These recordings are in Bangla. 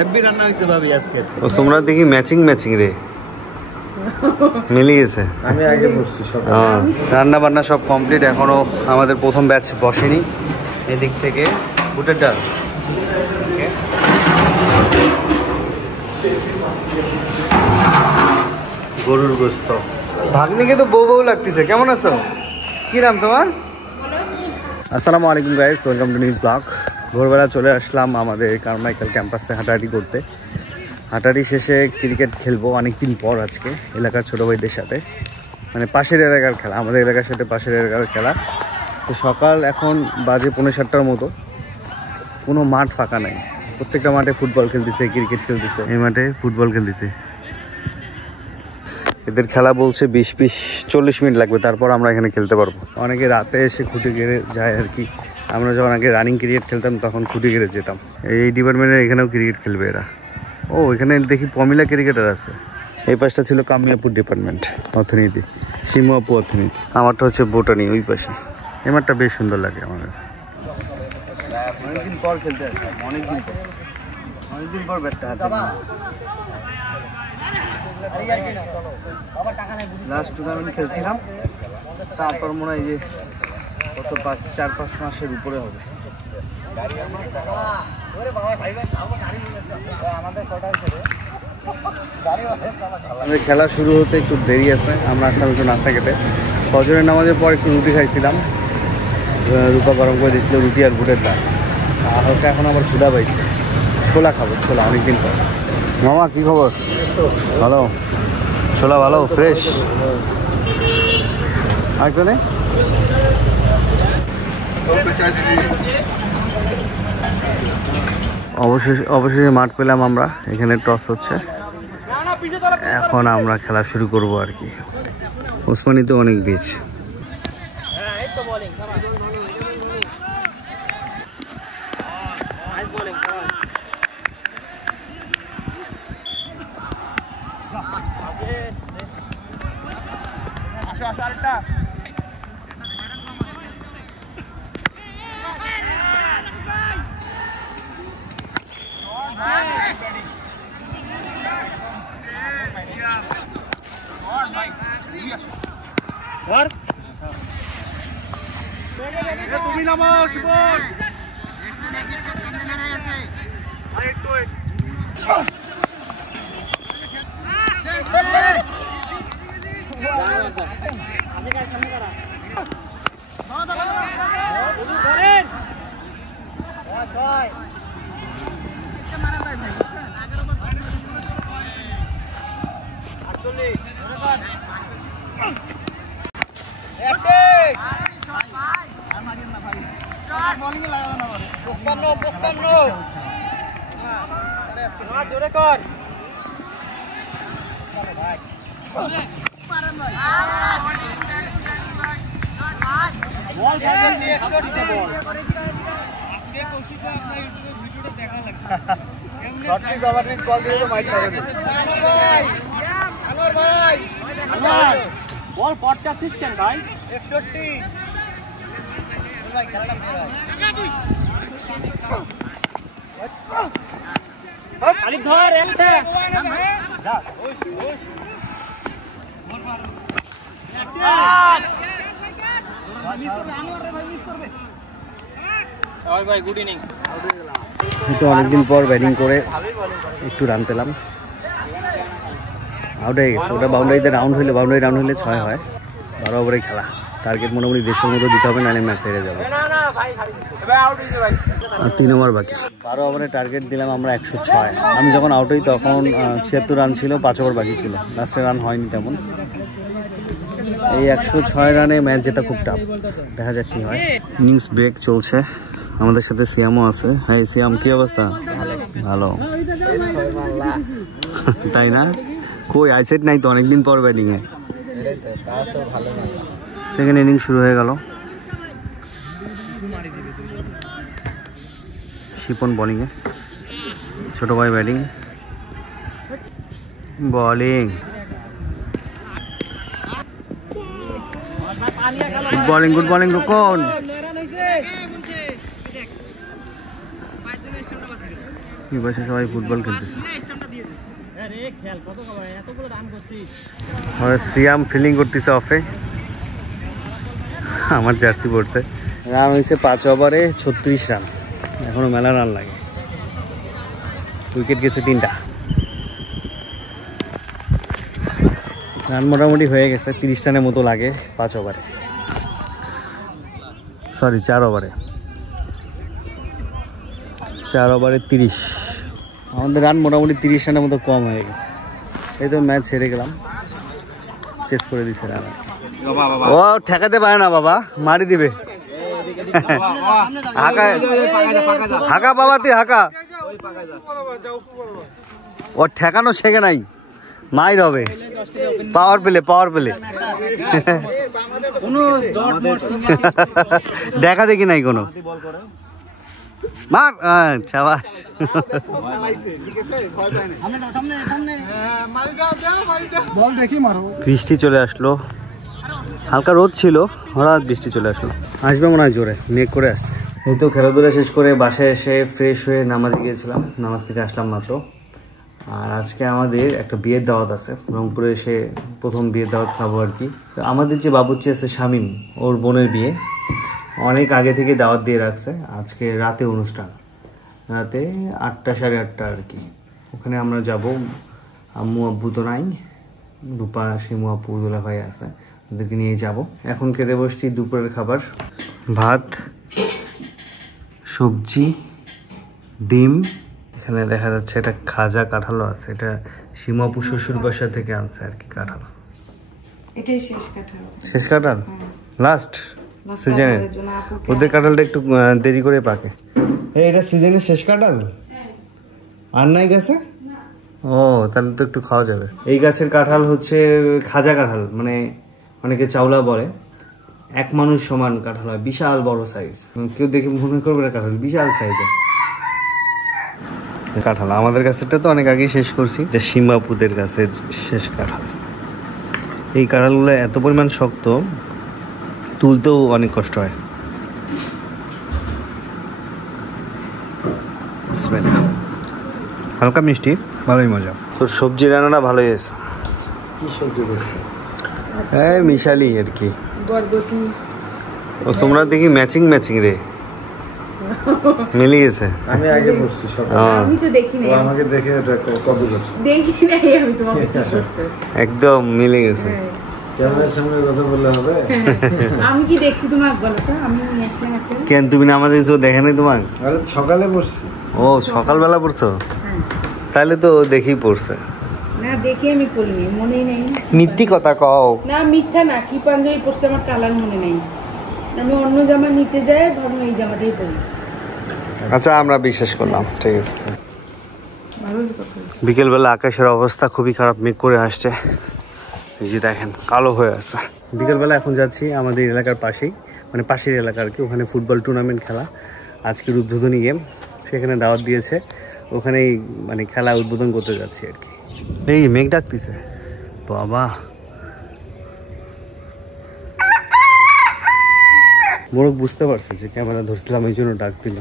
হেভি রান্না হয়েছে ভাবি আজকে। ও তোমরা দেখি ম্যাচিং ম্যাচিং রে মিলে গেছে। আমি আগে বসছি সব। রান্না বান্না সব কমপ্লিট, এখনো আমাদের প্রথম ব্যাচ বসেনি। এদিক থেকে বুটের ডাল, গরুর গোস্ত। ভাগ্নিকে তো বউ বউ লাগতেছে। কেমন আছো? কি নাম তোমার? আসসালামু আলাইকুম guys, welcome to news blog. ভোরবেলা চলে আসলাম আমাদের কারমাইকেল ক্যাম্পাসে হাঁটাহাঁটি করতে। হাঁটাহাঁটি শেষে ক্রিকেট খেলবো অনেকদিন পর আজকে এলাকার ছোটো ভাইদের সাথে, মানে পাশের এলাকার খেলা, আমাদের এলাকার সাথে পাশের এলাকার খেলা। তো সকাল এখন বাজে 7:45 মতো, কোনো মাঠ ফাঁকা নাই। প্রত্যেকটা মাঠে ফুটবল খেলতেছে, ক্রিকেট খেলতেছে। এই মাঠে ফুটবল খেলতেছে। এদের খেলা বলছে 20-40 মিনিট লাগবে, তারপর আমরা এখানে খেলতে পারবো। অনেকে রাতে এসে খুঁটি গেড়ে যায় আর কি। আমরা যখন আগে রানিং ক্রিকেট খেলতাম তখন খুঁটি গেড়ে যেতাম। এই ডিপার্টমেন্টের এখানেও ক্রিকেট খেলবে এরা। ও এখানে দেখি পমিলা ক্রিকেটার আছে। এই পাশটা ছিল কামিয়াপুর ডিপার্টমেন্ট, অর্থনীতি, সিমুয়াপু অর্থনীতি। আমারটা হচ্ছে বোটানি ওই পাশে। এই মাঠটা বেশ সুন্দর লাগে আমার কাছে। অনেকদিন পর খেলতে আসলাম, অনেকদিন পর ব্যাটটা হাতে। লাস্ট টুর্নামেন্ট খেলছিলাম, তারপর মনে হয় যে কত 4-5 মাসের উপরে হবে। আমাদের খেলা শুরু হতে একটু দেরি আছে। আমরা আসলাম একটু নাস্তা খেতে। ফজরের নামাজের পর একটু রুটি খাইছিলাম, রূপা গরম করে দিচ্ছিল রুটি আর বুটের ডাল। হালকা এখন আবার ক্ষুধা পাইছে, ছোলা খাবো, ছোলা অনেকদিন পর। মামা কি খবর? ভালো, ছোলা ভালো, ফ্রেশ। আরেকটা নেই? অবশেষে মাঠ পেলাম আমরা। এখানে টস হচ্ছে, এখন আমরা খেলা শুরু করব আর কি। ওসমানীতে অনেক বীজ। তুমি নামাও শিবন। বল পটটা সিস্টেম ভাই 61 ভাই খেলা খালি ধর একটা যা ওই বল মার মিস করবে আনোয়ার রে ভাই, মিস করবে। ওই ভাই গুড ইনিংস। তো অনেকদিন পর ব্যাটিং করে একটু রান পেলাম। আউট হয়ে গেছে, ওটা বাউন্ডারিতে রাউন্ড হলে 6 হয়। 12 ওভারের খেলা। টার্গেট মোটামুটি 150 মতো দিতে হবে, নাহলে ম্যাচ হেরে যাবে। আর 3 ওভার বাকি। 12 ওভারের টার্গেট দিলাম আমরা 106। আমি যখন আউট হই তখন 76 রান ছিল, 5 ওভার বাকি ছিল। লাস্টে রান হয়নি তেমন। এই 106 রানে ম্যাচ জেতা খুব টাফ, দেখা যাক কি হয়। ইনিংস ব্রেক চলছে, আমাদের সাথে সিয়ামও আছে। হ্যাঁ সিয়াম, কি অবস্থা? ভালো তাই না? কই আইসেট নাই তো, অনেকদিন পর ব্যাটিংয়ে। সেকেন্ড ইনিংস শুরু হয়ে গেল। শিপন বোলিংয়ে, ছোট ভাই ব্যাটিং, বোলিং, গুড বোলিং রুকন। এই পাশে সবাই ফুটবল খেলতেছে। সিয়াম ফিলিং করতেছে অফে, আমার জার্সি পড়ছে। রান হয়েছে 5 ওভারে 36 রান, এখনো মেলা রান লাগে। উইকেট গেছে 3টা, রান মোটামুটি হয়ে গেছে। 30 রানের মতো লাগে 5 ওভারে, সরি 4 ওভারে, 4 ওভারে 30। আমাদের রান মোটামুটি 30 রানের মতো কম হয়ে গেছে। এই তো ম্যাচ হেরে গেলাম, চেস করে দিচ্ছে রান। ও ঠেকাতে পারে না বাবা, মারি দিবে। হাঁকা হাঁকা বাবা, তুই হাঁকা। ও ঠেকানো শেখে নাই, মাইর হবে। পাওয়ার পেলে, পাওয়ার পেলে দেখা দেখি নাই কোনো। মার, চাবাস। বৃষ্টি চলে আসলো, হালকা রোদ ছিল, হঠাৎ বৃষ্টি চলে আসলো। আসবে মনে হয় জোরে, মেঘ করে আসছে। এই তো খেলাধুলা শেষ করে বাসায় এসে ফ্রেশ হয়ে নামাজ গিয়েছিলাম, নামাজ থেকে আসলাম মাত্র। আর আজকে আমাদের একটা বিয়ের দাওয়াত আছে, রংপুরে এসে প্রথম বিয়ের দাওয়াত খাবো আর কি। আমাদের যে বাবুর্চি আছে শামীম, ওর বোনের বিয়ে অনেক আগে থেকে দাওয়াত দিয়ে রাখছে। আজকে রাতে অনুষ্ঠান, রাতে 8টা সাড়ে 8টা আর কি। ওখানে আমরা যাব। আম্মু আব্বু তো নাই, রূপা শিমু আপু দুলা ভাই আছে, ওদেরকে নিয়ে যাব। এখন খেতে বসছি দুপুরের খাবার, ভাত, সবজি, ডিম। এখানে দেখা যাচ্ছে এটা খাজা কাঁঠালও আছে, এটা শিমু আপু শ্বশুর বাসা থেকে আনছে আর কি কাঁঠাল। এটাই শেষ কাঁঠাল। শেষ কাঁঠাল, লাস্ট সিজনে। ওদের কাঁঠালটা একটু দেরি করে পাকে। এটা সিজনের শেষ কাঁঠাল, আর নাই গাছে? ও তাহলে তো একটু খাওয়া যাবে। এই গাছের কাঁঠাল হচ্ছে খাজা কাঁঠাল, মানে অনেকে চাওলা বলে। 1 মানুষ সমান কাঁঠাল হয়, বিশাল বড় সাইজ। কেউ দেখে মনে করবে না কাঁঠাল, বিশাল সাইজের কাঁঠাল। আমাদের গাছেরটা তো অনেক আগেই শেষ করছি, এটা সীমাপুদের গাছের শেষ কাঁঠাল। এই কাঁঠালগুলো এত পরিমাণ শক্ত, তুলতেও অনেক কষ্ট হয়। হালকা মিষ্টি, ভালোই মজা। তোর সবজি রান্নাটা ভালোই হয়েছে। কি সবজি করছে? হ্যাঁ মিশালি আর কি। ও তোমরা দেখি ম্যাচিং ম্যাচিং রে, মিলে গেছে। আমি আগে বসছি সকালে, আমি তো দেখি নাই, ও আমাকে দেখে এটা কপি করছে। দেখি নাই আমি, তোমাকে কি করছে একদম মিলে গেছে। ক্যামেরার সামনে কথা বললে হবে? আমি কি দেখছি তোমাকে বলো তো, আমি নিয়ে আসলাম একটা। কেন তুমি না আমাদের কিছু দেখে নাই তোমাকে? আরে সকালে বসছি। ও সকালবেলা পড়ছো? তাহলে তো দেখেই পড়ছে। না দেখি আমি পড়িনি, মনেই নেই। মিথ্যি কথা কও না। মিথ্যা না, কি পাঞ্জাবি পরছে আমার কালার মনে নেই। আমি অন্য জামা নিতে যাই, ভাবলাম এই জামাটাই পরি। আচ্ছা আমরা বিশ্বাস করলাম, ঠিক আছে। বিকেলবেলা আকাশের অবস্থা খুবই খারাপ, মেঘ করে আসছে। এই যে দেখেন কালো হয়ে আছে। বিকেলবেলা এখন যাচ্ছি আমাদের এলাকার পাশেই, মানে পাশের এলাকার কি, ওখানে ফুটবল টুর্নামেন্ট খেলা। আজকের উদ্বোধনী গেম, সেখানে দাওয়াত দিয়েছে, ওখানেই মানে খেলা উদ্বোধন করতে যাচ্ছি আর কি। এই মেঘ ডাকতেছে বাবা, মোরগ বুঝতে পারছে যে ক্যামেরা ধরছিলাম, এই জন্য ডাক দিল।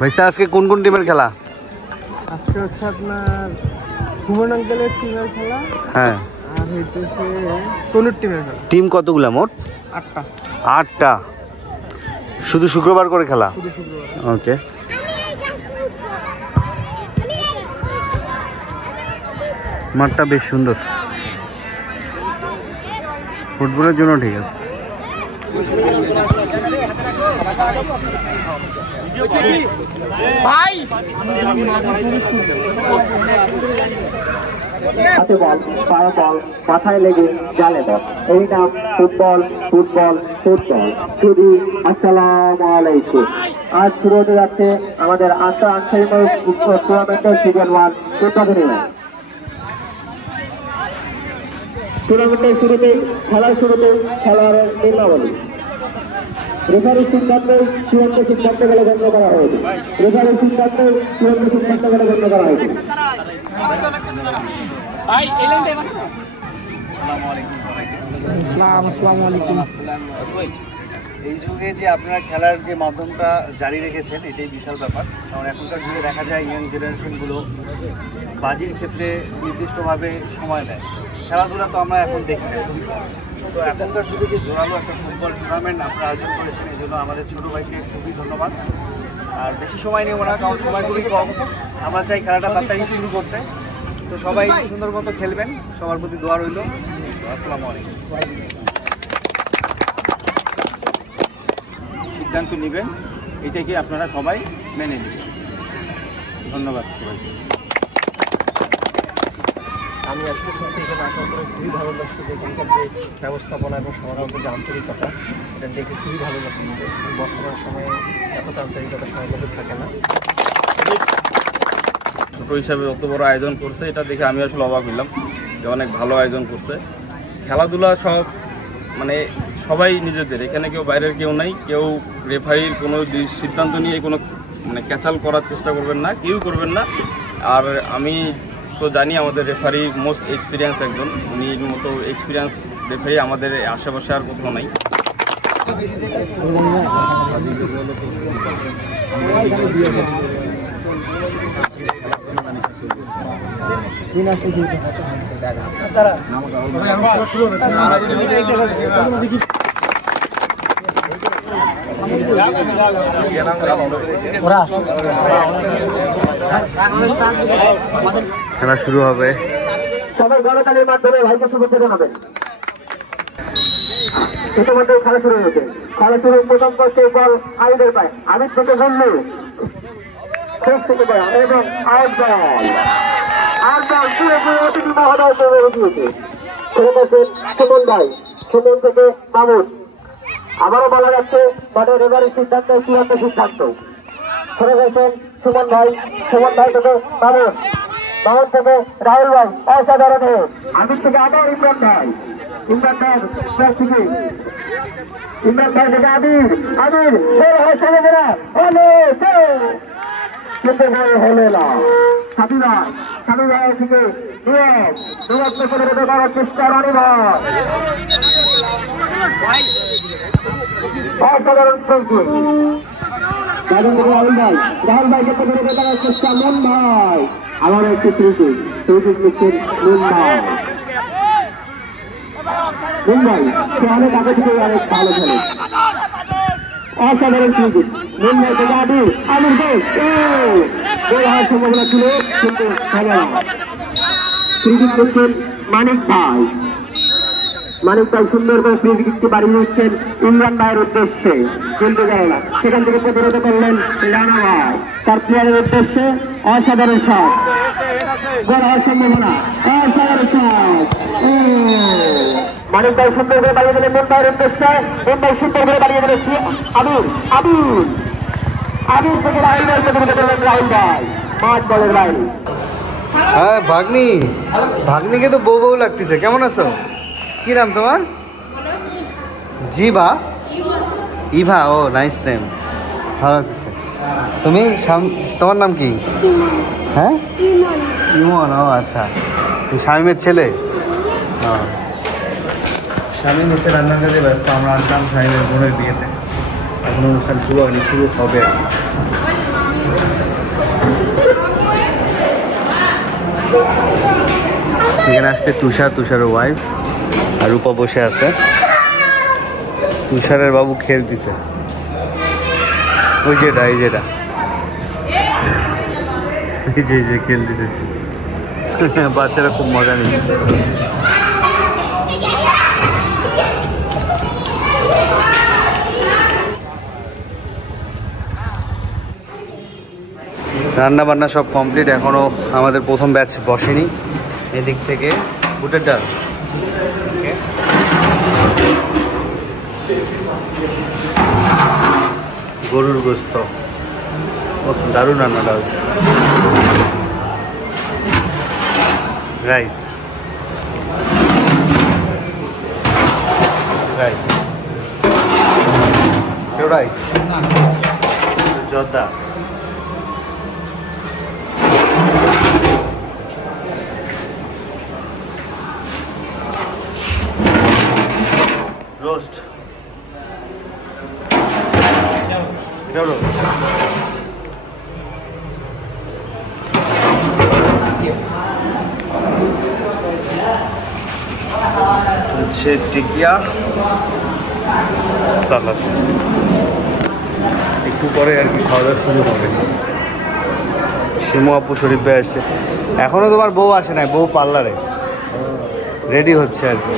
ভাইস্তা আজকে কোন কোন টিমের খেলা? আজকে হচ্ছে আপনার সুমন আঙ্কেলের টিমের খেলা, হ্যাঁ, আর হইতেছে তনুর টিমের খেলা। টিম কতগুলা মোট? 8টা। 8টা? শুধু শুক্রবার করে খেলা? শুধু শুক্রবার। ওকে। মাঠটা বেশ সুন্দর, ফুটবলের জন্য ঠিক আছে। ভাই হাতে বল, পায়ে বল, মাথায় লেগে জালে বল, এই নাম ফুটবল। ফুটবল ফুটবল শুধু। আসসালামু আলাইকুম। আজ শুরু হতে যাচ্ছে আমাদের আন্তর্জাতিক টুর্নামেন্টের সিজন 1 উদ্বোধনী ম্যাচ। টুর্নামেন্টের শুরুতে, খেলার শুরুতে খেলোয়াড়ের নির্মাবলী। রেফারির সিদ্ধান্তে চূড়ান্ত সিদ্ধান্ত বলে গণ্য করা হয়েছে। রেফারির সিদ্ধান্তে চূড়ান্ত সিদ্ধান্ত বলে গণ্য করা হয়েছে। আসসালামু আলাইকুম। এই যুগে যে আপনারা খেলার যে মাধ্যমটা জারি রেখেছেন এটাই বিশাল ব্যাপার, কারণ এখনকার যুগে দেখা যায় ইয়াং জেনারেশনগুলো বাজির ক্ষেত্রে নির্দিষ্টভাবে সময় দেয়। খেলাধুলা তো আমরা এখন দেখি না, তো এখনকার যুগে যে জোরালো একটা ফুটবল টুর্নামেন্ট আপনারা আয়োজন করেছেন এই জন্য আমাদের ছোটো ভাইকে খুবই ধন্যবাদ। আর বেশি সময় নেব না, কারণ সময় খুবই কম, আমরা চাই খেলাটা তাড়াতাড়ি শুরু করতে। তো সবাই সুন্দর মতো খেলবেন, সবার প্রতি দোয়া রইল। আসসালামু আলাইকুম। সিদ্ধান্ত নেবেন, এটাকে আপনারা সবাই মেনে নেবেন। ধন্যবাদ সবাইকে। আমি আসলে শুনতে এখানে আসার পরে খুবই ভালো লাগছে, যে এখানকার যে ব্যবস্থাপনা এবং সবার মধ্যে যে আন্তরিকতা, এটা দেখে খুবই ভালো লাগছে। বর্তমান সময়ে এতটা আন্তরিকতা সবার মধ্যে থাকে না। ছোটো হিসাবে অত বড় আয়োজন করছে, এটা দেখে আমি আসলে অবাক হইলাম যে অনেক ভালো আয়োজন করছে। খেলাধুলা সব মানে সবাই নিজেদের, এখানে কেউ বাইরের কেউ নাই, কেউ রেফারির কোনো সিদ্ধান্ত নিয়ে কোনো মানে ক্যাচাল করার চেষ্টা করবেন না, কেউ করবেন না। আর আমি তো জানি আমাদের রেফারি মোস্ট এক্সপিরিয়েন্স একজন, উনির মতো এক্সপিরিয়েন্স রেফারি আমাদের আশেপাশে আর কোথাও নাই। খেলা শুরু হবে। সবাই গণতালির মাধ্যমে ভাইকে শুভেচ্ছা জানাবেন। ইতিমধ্যে খেলা শুরু হয়েছে। খেলা শুরু প্রথম করছে বল আমিদের পায়, আমির থেকে বলল এবং আউট বল। আউট বল পুরোপুরি অতিথি মহোদয় দিয়েছে। খেলে গেছেন সুমন ভাই, সুমন থেকে মামুন। আবারও বলা যাচ্ছে মাঠের রেফারির সিদ্ধান্ত চূড়ান্ত সিদ্ধান্ত। খেলে গেছেন সুমন ভাই, সুমন ভাই থেকে মামুন, মামুন থেকে রাহুল ভাই। অসাধারণ আমির থেকে আবার ইমরান ভাই, ইমরান ভাই থেকে ইমরান ভাই থেকে আবির, আবির কিন্তু হলো না। সাবি ভাই, সাবি ভাই থেকে করার চেষ্টা রানি ভাই, অসাধারণ রাহুল ভাই, রাহুল ভাইকে প্রতিরোধ করার চেষ্টা মন ভাই। আবার একটি সুযোগ নিচ্ছেন মুম্বাই। মুম্বাই সে অনেক আগে থেকে অনেক ভালো খেলে, অসাধারণ সুযোগ। মুম্বাই থেকে আবির, আবির গোল হওয়ার সম্ভাবনা ছিল কিন্তু হবে না। ক্রিকেট করছেন মানিক ভাই, মানিক ভাই সুন্দর করে ক্রিকেটকে বাড়িয়ে দিচ্ছেন ইমরান ভাইয়ের উদ্দেশ্যে, কিন্তু যায় না। সেখান থেকে প্রতিরোধ করলেন রানা ভাই তার প্লেয়ারের উদ্দেশ্যে। অসাধারণ শট, গোল হওয়ার সম্ভাবনা, অসাধারণ শট। মানিক ভাই সুন্দর করে বাড়িয়ে দিলেন মুম্বাইয়ের উদ্দেশ্যে, মুম্বাই সুন্দর করে বাড়িয়ে দিলেন আবির, আবির, আবির থেকে রাহুল ভাই প্রতিরোধ করলেন রাহুল ভাই মাঠ বলের বাইরে। হ্যাঁ ভাগ্নি, ভাগ্নিকে তো বউ বউ লাগতেছে। কেমন আছো? কি নাম তোমার? জিভা, ইভা। ও নাইস নেম, ভালো লাগতেছে। তুমি তোমার নাম কি? হ্যাঁ ইমন। ও আচ্ছা, তুমি শামিমের ছেলে? শামিম হচ্ছে রান্নার কাজে ব্যস্ত, আমরা আসলাম শামিমের বোনের বিয়েতে। এখন অনুষ্ঠান শুরু হয়নি, শুরু হবে। এখানে আসছে তুষার, তুষারের ওয়াইফ, আর রূপা বসে আছে। তুষারের বাবু খেলতেছে, ওই যেটা, এই যেটা, এই যে খেলতেছে। বাচ্চারা খুব মজা নিচ্ছে। রান্না বান্না সব কমপ্লিট, এখনো আমাদের প্রথম ব্যাচ বসেনি। এদিক থেকে বুটের ডাল, গরুর গোস্ত, দারুণ রান্নাটা হয়েছে। রাইস, রাইস, কেউ রাইস, জর্দা, রোস্ট, এটাও রোস্ট। হচ্ছে টিকিয়া সালাদ। একটু পরে আর কি খাওয়া দাওয়া শুরু হবে। শিমু আপু শরীফ ভাই আসছে, এখনো তোমার বউ আসে নাই, বউ পার্লারে রেডি হচ্ছে আর কি,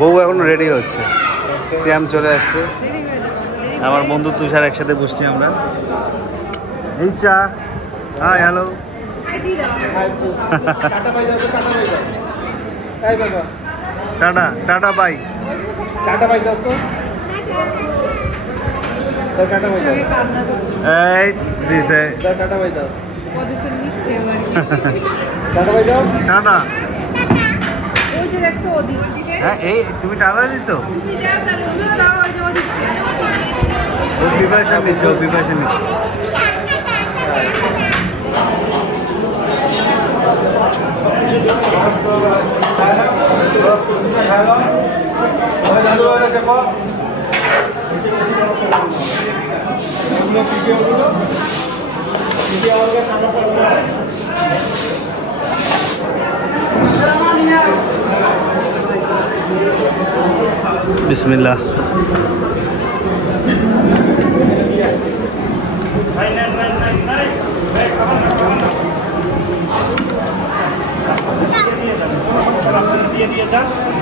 বউ এখনো রেডি হচ্ছে। শ্যাম চলে আসছে, আমার বন্ধু তুষার একসাথে বসছি আমরা। এই চা, hi hello, tata tata bye, tata bye দাও তো, টাটা বাই দাও, এই দিছে টাটা বাই দাও, পজিশন নিচ্ছে আমার টাটা বাই দাও। টাটা। ওই যে দেখছো ওদিকে হ্যাঁ এই তুমি টাটা দিছো? তুমি দাও তাহলে তুমিও দাও, ওই যে ওদিকে ও প্রিপারেশন নিচ্ছে, ও প্রিপারেশন নিচ্ছে। বিসমিল্লাহ।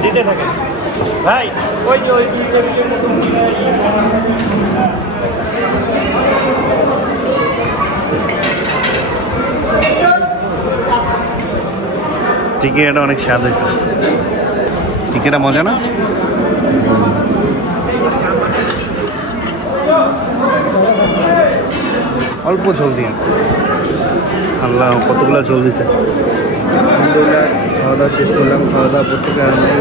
দিতে থাকে ভাই, ওই যে ওই টিকিটা অনেক স্বাদ হয়েছে, টিকিটা মজা না? অল্প ঝোল দিয়ে, আল্লাহ কতগুলো ঝোল দিছে। আলহামদুলিল্লাহ খাওয়া দাওয়া শেষ করলাম, খাওয়া দাওয়া প্রত্যেকের আনন্দে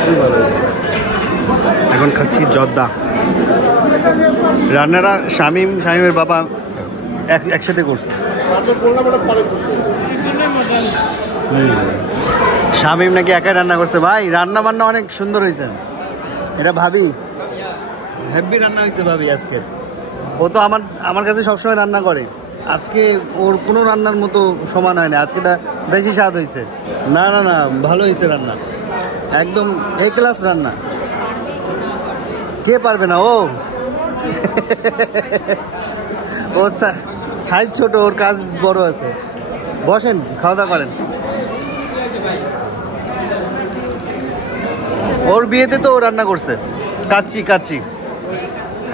খুবই ভালো হয়েছে। এখন খাচ্ছি জর্দা। রান্নারা শামীমের বাবা একসাথে করছে। শামীম নাকি একাই রান্না করছে। ভাই রান্না বান্না অনেক সুন্দর হয়েছে, এটা ভাবি হেভি রান্না হয়েছে ভাবি আজকে। ও তো আমার কাছে সবসময় রান্না করে, আজকে ওর কোনো রান্নার মতো সমান হয় না, আজকেটা বেশি স্বাদ হয়েছে। না না না ভালো হয়েছে রান্না, একদম এ ক্লাস রান্না। কে পারবে না? ও ওর সাইজ ছোট, ওর কাজ বড় আছে। বসেন খাওয়া দাওয়া করেন। ওর বিয়েতে তো ও রান্না করছে কাচ্চি।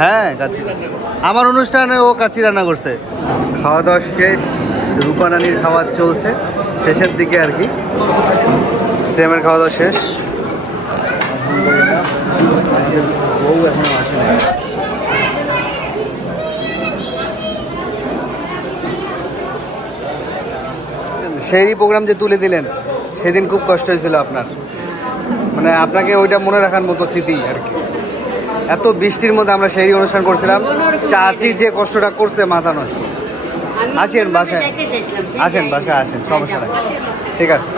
হ্যাঁ কাচ্চি, আমার অনুষ্ঠানে ও কাচ্চি রান্না করছে। খাওয়া দাওয়া শেষ, রূপা নানির খাওয়া চলছে শেষের দিকে আর কি। সেমের খাওয়া দাওয়া শেষ, আলহামদুলিল্লাহ। আমাদের বউ এখনো আসে না। সেই প্রোগ্রাম যে তুলে দিলেন সেদিন খুব কষ্ট হয়েছিল আপনার, মানে আপনাকে ওইটা মনে রাখার মতো স্মৃতি আর কি। এত বৃষ্টির মধ্যে আমরা সেই অনুষ্ঠান করছিলাম, চাচি যে কষ্টটা করছে মাথা নষ্ট। আসেন বাসায়, আসেন বাসায় আসেন, সমস্যা নাই, ঠিক আছে।